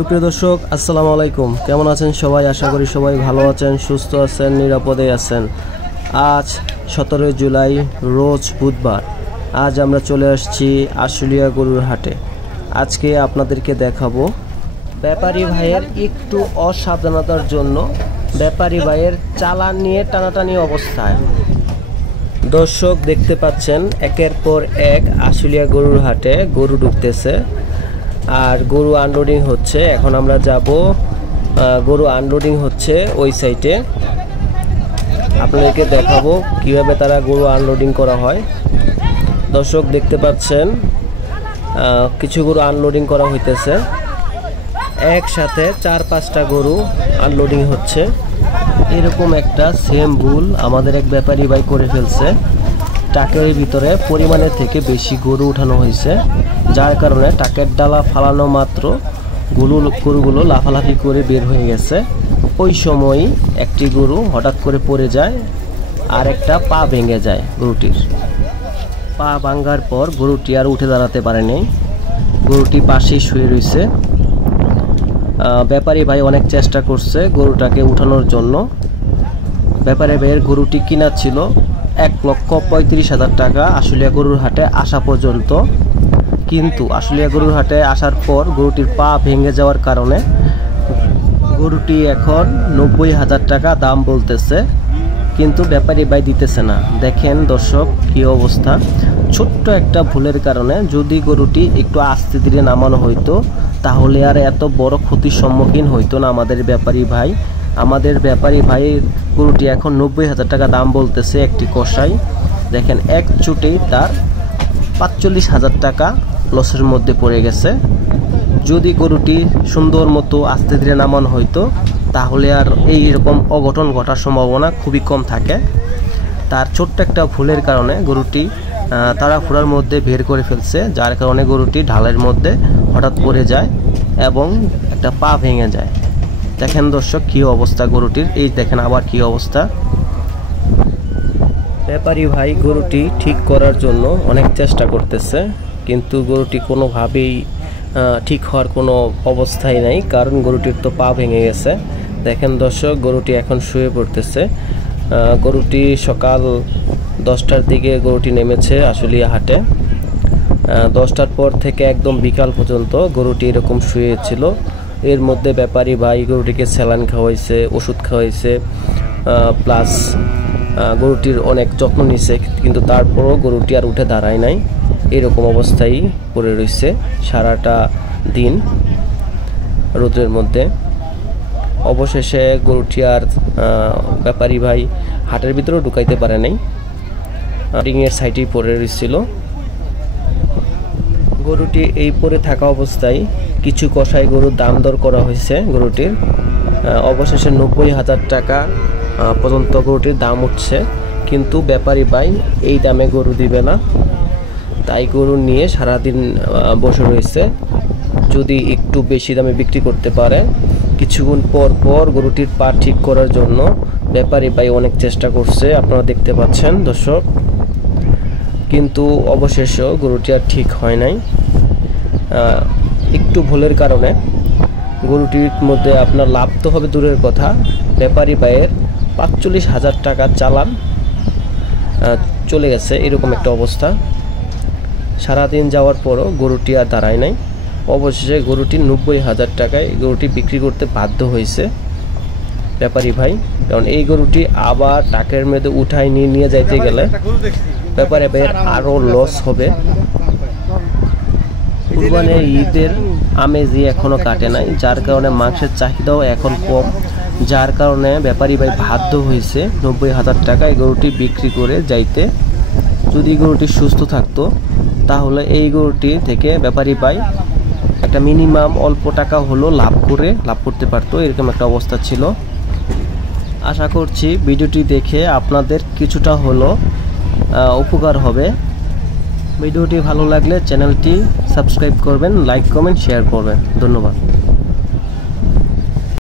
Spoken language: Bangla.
সুপ্রিয় দর্শক আসসালামু আলাইকুম, কেমন আছেন সবাই? আশা করি সবাই ভালো আছেন, সুস্থ আছেন, নিরাপদে আছেন। আজ 17 জুলাই রোজ বুধবার। আজ আমরা চলে আসছি আশুলিয়া গরুর হাটে। আজকে আপনাদেরকে দেখাবো ব্যাপারী ভাইয়ের একটু অসাবধানতার জন্য ব্যাপারী ভাইয়ের চালান নিয়ে টানাটানি অবস্থায়। দর্শক দেখতে পাচ্ছেন একের পর এক আশুলিয়া গরুর হাটে গরু ঢুকতেছে আর গরু আনলোডিং হচ্ছে। এখন আমরা যাব, গরু আনলোডিং হচ্ছে ওই সাইটে, আপনাদেরকে দেখাবো কিভাবে তারা গরু আনলোডিং করা হয়। দর্শক দেখতে পাচ্ছেন কিছু গরু আনলোডিং করা হইতেছে, একসাথে 4-5টা গরু আনলোডিং হচ্ছে। এরকম একটা সেম ভুল আমাদের এক ব্যাপারী ভাই করে ফেলছে। টাকের ভিতরে পরিমাণের থেকে বেশি গরু উঠানো হয়েছে, যার কারণে টাকের ডালা ফালানো মাত্র গরুগুলো লাফালাফি করে বের হয়ে গেছে। ওই সময়ই একটি গরু হঠাৎ করে পড়ে যায় আর একটা পা ভেঙে যায়। গরুটির পা ভাঙার পর গরুটি আর উঠে দাঁড়াতে পারেনি, গরুটি পাশেই শুয়ে রয়েছে। ব্যাপারী ভাই অনেক চেষ্টা করছে গরুটাকে উঠানোর জন্য। ব্যাপারী ভাইয়ের গরুটি কিনা ছিল 1,35,000 টাকা আশুলিয়া গরুর হাটে আসা পর্যন্ত, কিন্তু আশুলিয়া গরুর হাটে আসার পর গরুটির পা ভেঙে যাওয়ার কারণে গরুটি এখন 90,000 টাকা দাম বলতেছে, কিন্তু ব্যাপারী ভাই দিতেছে না। দেখেন দর্শক কি অবস্থা। ছোট্ট একটা ভুলের কারণে যদি গরুটি একটু আস্তে ধীরে নামানো হইতো তাহলে আর এত বড় ক্ষতির সম্মুখীন হইতো না আমাদের ব্যাপারী ভাই। আমাদের ব্যাপারী ভাইয়ের গরুটি এখন 90,000 টাকা দাম বলতেছে একটি কষাই। দেখেন এক চুটেই তার 45,000 টাকা লসের মধ্যে পড়ে গেছে। যদি গরুটি সুন্দর মতো আস্তে ধীরে নামানো হইতো তাহলে আর এইরকম অঘটন ঘটার সম্ভাবনা খুবই কম থাকে। তার ছোট্ট একটা ভুলের কারণে গরুটি তাড়াহুড়ার মধ্যে বের করে ফেলছে, যার কারণে গরুটি ঢালের মধ্যে হঠাৎ পড়ে যায় এবং একটা পা ভেঙে যায়। দেখেন দর্শক কি অবস্থা গরুটির, এই দেখেন আবার কি অবস্থা। ব্যাপারী ভাই গরুটি ঠিক করার জন্য অনেক চেষ্টা করতেছে, কিন্তু গরুটি কোনোভাবেই ঠিক হওয়ার কোনো অবস্থাই নাই, কারণ গরুটির তো পা ভেঙে গেছে। দেখেন দর্শক গরুটি এখন শুয়ে পড়তেছে। গরুটি সকাল 10টার দিকে গরুটি নেমেছে আশুলিয়া হাটে। 10টার পর থেকে একদম বিকাল পর্যন্ত গরুটি এরকম শুয়েছিল। এর মধ্যে ব্যাপারী ভাই গরুটিকে স্যালাইন খাওয়াইছে, ওষুধ খাওয়াইছে, প্লাস গরুটির অনেক যত্ন নিছে, কিন্তু তারপরও গরুটি আর উঠে দাঁড়ায় নাই। এরকম অবস্থায় পড়ে রয়েছে সারাটা দিন রোদের মধ্যে। অবশেষে গরুটি আর ব্যাপারী ভাই হাটের ভিতরেও ঢুকাইতে পারে নাই, রিংয়ের সাইডেই পড়ে রয়েছিল। গরুটি এই পড়ে থাকা অবস্থায় কিছু কষাই গরুর দাম দর করা হয়েছে গরুটির। অবশেষে 90,000 টাকা পর্যন্ত গরুটির দাম উঠছে, কিন্তু ব্যাপারী ভাই এই দামে গরু দিবে না, তাই গরু নিয়ে সারাদিন বসে রয়েছে। যদি একটু বেশি দামে বিক্রি করতে পারে। কিছুক্ষণ পর পর গরুটির পা ঠিক করার জন্য ব্যাপারী ভাই অনেক চেষ্টা করছে, আপনারা দেখতে পাচ্ছেন দর্শক, কিন্তু অবশেষে গরুটি আর ঠিক হয় নাই। একটু ভুলের কারণে গরুটির মধ্যে আপনার লাভ তো হবে দূরের কথা, ব্যাপারী ভাইয়ের 45,000 টাকা চালান চলে গেছে। এরকম একটা অবস্থা। সারাদিন যাওয়ার পরও গরুটি আর দাঁড়ায় নাই। অবশেষে গরুটি 90,000 টাকায় গরুটি বিক্রি করতে বাধ্য হয়েছে ব্যাপারী ভাই, কারণ এই গরুটি আবার টাকের মধ্যে উঠায় নিয়ে যাইতে গেলে ব্যাপারী ভাইয়ের আরও লস হবে। কুরবানির ঈদের আমেজই এখনো কাটে নাই, যার কারণে মাংসের চাহিদাও এখন কম, যার কারণে ব্যাপারী ভাই বাধ্য হয়েছে 90,000 টাকায় গরুটি বিক্রি করে যাইতে। যদি গরুটি সুস্থ থাকতো তাহলে এই গরুটি থেকে ব্যাপারী ভাই একটা মিনিমাম অল্প টাকা হলো লাভ করতে পারতো, এরকম একটা অবস্থা ছিল। আশা করছি ভিডিওটি দেখে আপনাদের কিছুটা হলো উপকার হবে। ভিডিওটি ভালো লাগলে চ্যানেলটি সাবস্ক্রাইব করবেন, লাইক কমেন্ট শেয়ার করবেন। ধন্যবাদ।